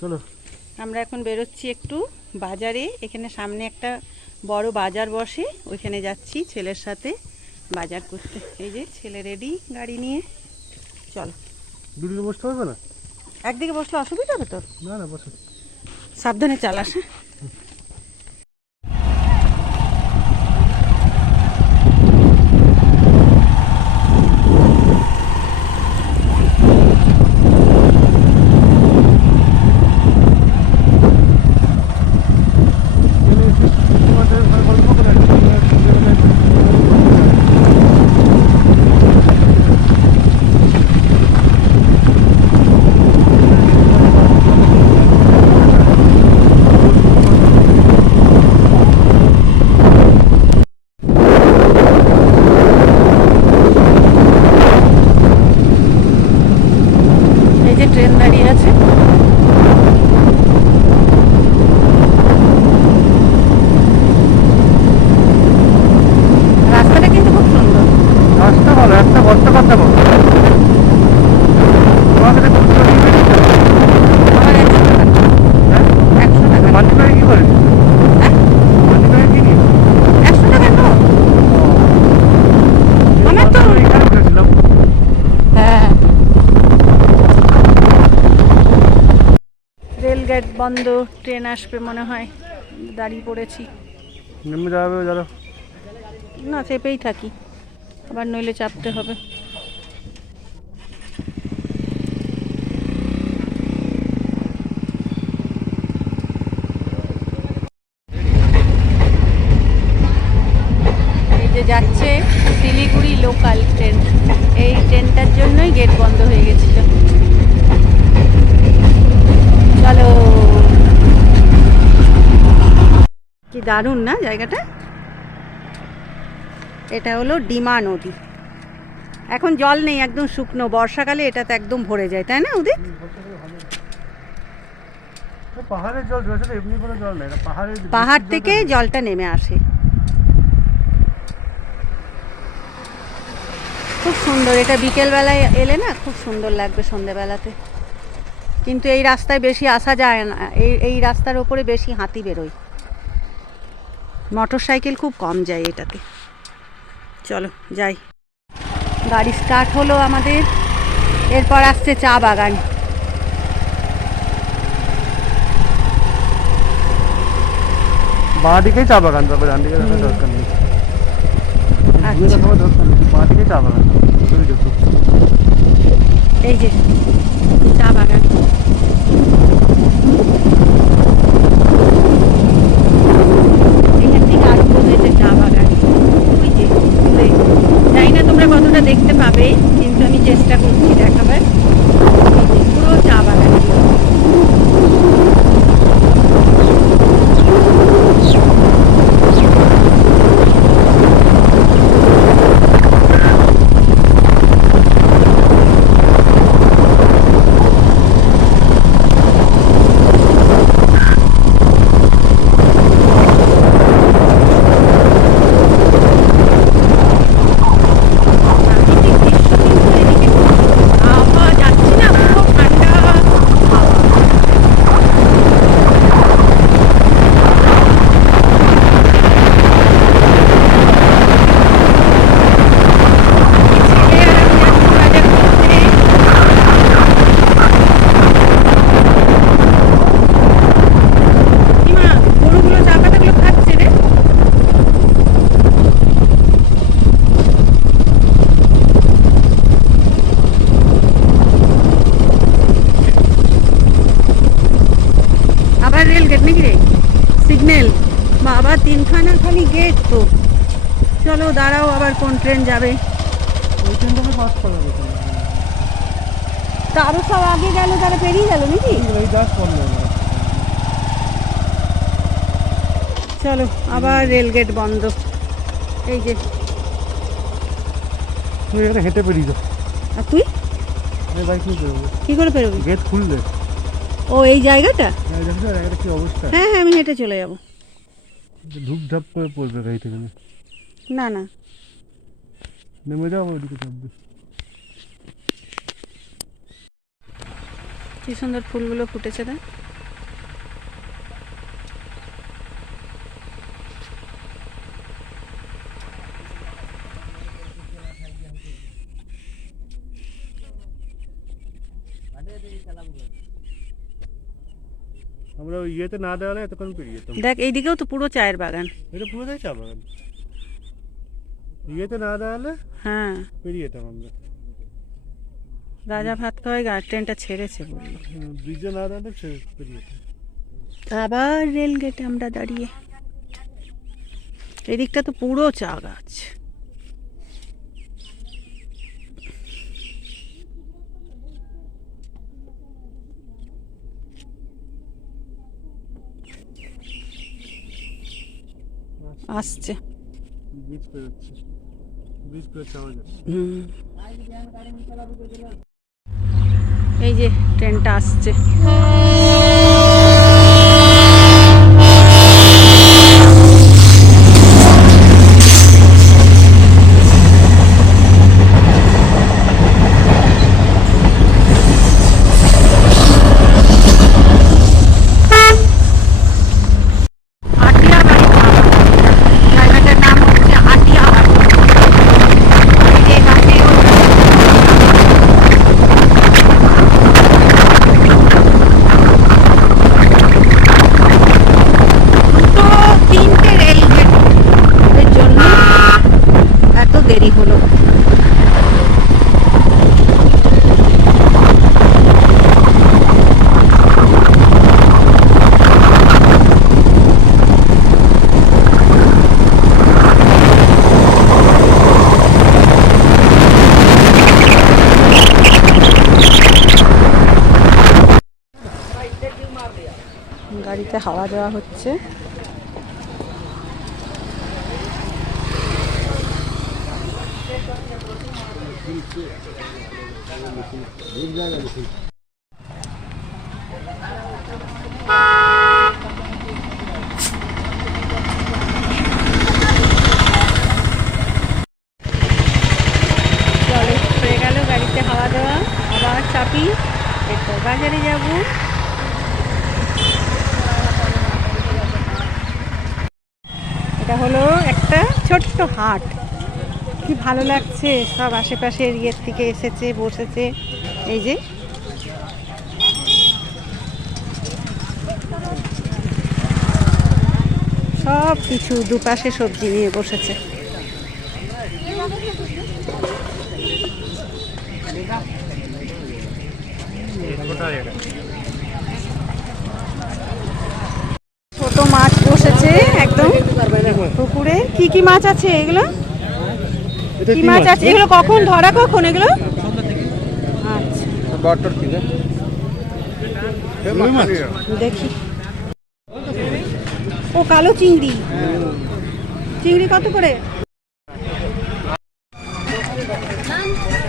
চলো আমরা এখন বেরোচ্ছি একটু বাজারে। এখানে সামনে একটা বড় বাজার বসে, ওইখানে যাচ্ছি ছেলের সাথে বাজার করতে। এই যে ছেলে রেডি গাড়ি নিয়ে। চল। দুদিকে বসতে পারবে না? একদিকে বসলে অসুবিধা হবে তোর? না না, বসো। সাবধানে চালাস। এই যে ট্রেন দাঁড়িয়ে আছে। রাস্তাটা কিন্তু খুব সুন্দর। রাস্তা ভালো, একটা বস্তা করতে পারবো। আবার 100 টাকা। মাটি করে কি করে? হ্যাঁ, মাটি করে কি নিয়ে? 100 টাকা তো। আমার তো এখানে উঠেছিলাম। হ্যাঁ, রেলগেট বন্ধ, ট্রেন আসবে মনে হয়। দাঁড়িয়ে পড়েছি। নেমে যাবে যারা। না, চেপেই থাকি, আবার নইলে চাপতে হবে। এই যে যাচ্ছে শিলিগুড়ি লোকাল ট্রেন, এই ট্রেনটার জন্যই গেট বন্ধ হয়ে গেছিল। চলো। কি দারুণ না জায়গাটা। এটা হলো ডিমা নদী। এখন জল নেই, একদম শুকনো। বর্ষাকালে এটাতে একদম ভরে যায়, তাই না উদিত? পাহাড়ের জল রয়েছে, এমনি কোনো জল নেই। পাহাড় থেকে জলটা নেমে আসে। খুব সুন্দর। এটা বিকেলবেলায় এলে না খুব সুন্দর লাগবে সন্ধ্যেবেলাতে। কিন্তু এই রাস্তায় বেশি আসা যায় না, এই রাস্তার ওপরে বেশি হাতি বেরোয়। মোটর সাইকেল খুব কম যায় এটাতে। চলো যাই। গাড়ি স্টার্ট হলো আমাদের। এরপর আসছে চা বাগান। বাঁ দিকেই চা বাগান, তবে ডান দিকে দেখার দরকার নেই। আচ্ছা, দেখার দরকার নেই, বাঁ দিকেই চা বাগান। এই যে চা বাগান। এখান থেকে আরম্ভ হয়েছে চা বাগান। ওই যে দূরে। জানি না তোমরা কতটা দেখতে পাবে, কিন্তু আমি চেষ্টা করছি দেখাবার। এই যে পুরো চা বাগান। বাবা, তিনখানা খালি গেট তো। চলো দাঁড়াও, আবার কোন ট্রেন যাবে। ওই ট্রেনটাকে পাস করা যেত না। তা আরো সব আগে গেল, তারা পেরিয়ে গেল নাকি? এই জাস্ট পড়লো না। চলো, আবার রেলগেট বন্ধ। এই যে তুই এখানে হেঁটে বেরিয়ে যাও। আর তুই বাইক নিয়ে বেরোবো। কি করে বেরোবি? গেট খুললে। ও এই জায়গাটা? দেখছো জায়গাটা কি অবস্থা? হ্যাঁ হ্যাঁ, আমি হেঁটে চলে যাবো। ধূপ ধাপ করে পড়বে গাড়ি থেকে। না না, নেমে যাও, ওইদিকে চাপবে। কি সুন্দর ফুলগুলো ফুটেছে না? আমরা ওই ইয়েতে না দেওয়ালে এতক্ষণ পেরিয়ে যেতাম। দেখ এইদিকেও তো পুরো চায়ের বাগান। এটা পুরোটাই চা বাগান। ইয়েতে না দেওয়ালে হ্যাঁ, পেরিয়ে যেতাম আমরা। রাজা ভাত খাওয়াই ট্রেনটা ছেড়েছে বললো। ব্রিজে না দেওয়ালে পেরিয়ে যেতাম। আবার রেল গেটে আমরা দাঁড়িয়ে। এদিকটা তো পুরো চা গাছ। আসছে ব্রিজ পেরোচ্ছে, ব্রিজ পেরোচ্ছে আমার কাছে। এই যে ট্রেনটা আসছে। দেরি হলো। গাড়িতে হাওয়া দেওয়া হচ্ছে। হয়ে গেল গাড়িতে হাওয়া দেওয়া, আবার চাপি, এরপর বাজারে যাব। এটা হলো একটা ছোট্ট হাট, কি ভালো লাগছে। সব আশেপাশের ইয়ের থেকে এসেছে, বসেছে। এই যে সব কিছু দুপাশে সবজি নিয়ে বসেছে। ছোট মাছ বসেছে একদম পুকুরে। কি কি মাছ আছে এগুলো? কি মাছ আছে এগুলো? কখন ধরা, কখন এগুলো? আচ্ছা দেখি। ও কালো চিংড়ি। চিংড়ি কত করে?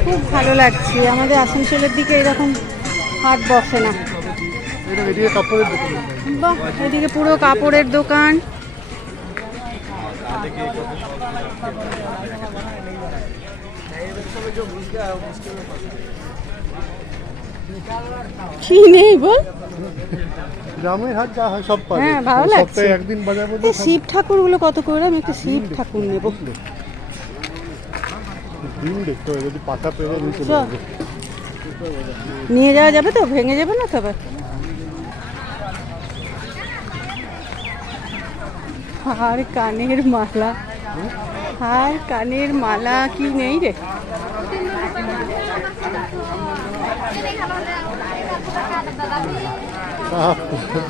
খুব ভালো লাগছে। আমাদের আসানসোলের দিকে এরকম হাট বসে না। বাহ, এদিকে পুরো কাপড়ের দোকান। কি নেই বল? গ্রামের হাট যা হয় সব পাবে। হ্যাঁ, ভালো লাগছে। সপ্তাহে একদিন বাজার বসে। শিব ঠাকুর গুলো কত করে? আমি একটা শিব ঠাকুর নেব। দিন দেখতে হবে, যদি পাতা পেরে আমি চলে যাবো। নিয়ে যাওয়া যাবে তো? ভেঙে যাবে না তবে? আর কানের মালা, আর কানের মালা কি নেই রে?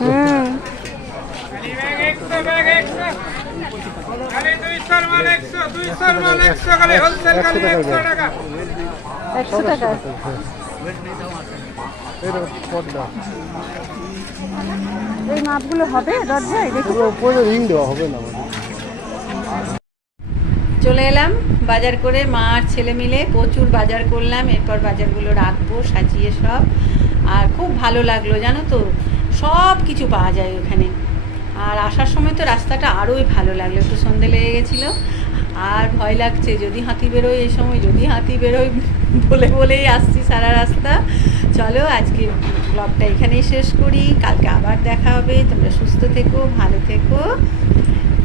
হ্যাঁ, একশো টাকা। এই মাপগুলো হবে দরজায়? দেখি রিং দেওয়া হবে না। চলে এলাম বাজার করে, মা আর ছেলে মিলে প্রচুর বাজার করলাম। এরপর বাজারগুলো রাখবো সাজিয়ে সব। আর খুব ভালো লাগলো জানো তো, সব কিছু পাওয়া যায় ওখানে। আর আসার সময় তো রাস্তাটা আরোই ভালো লাগলো, একটু সন্ধে লেগে গেছিলো। আর ভয় লাগছে যদি হাতি বেরোয় এই সময়, যদি হাতি বেরোয় বলে বলেই আসছি সারা রাস্তা। চলো আজকে ব্লগটা এখানেই শেষ করি, কালকে আবার দেখা হবে। তোমরা সুস্থ থেকো, ভালো থেকো,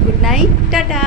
গুড নাইট, টাটা।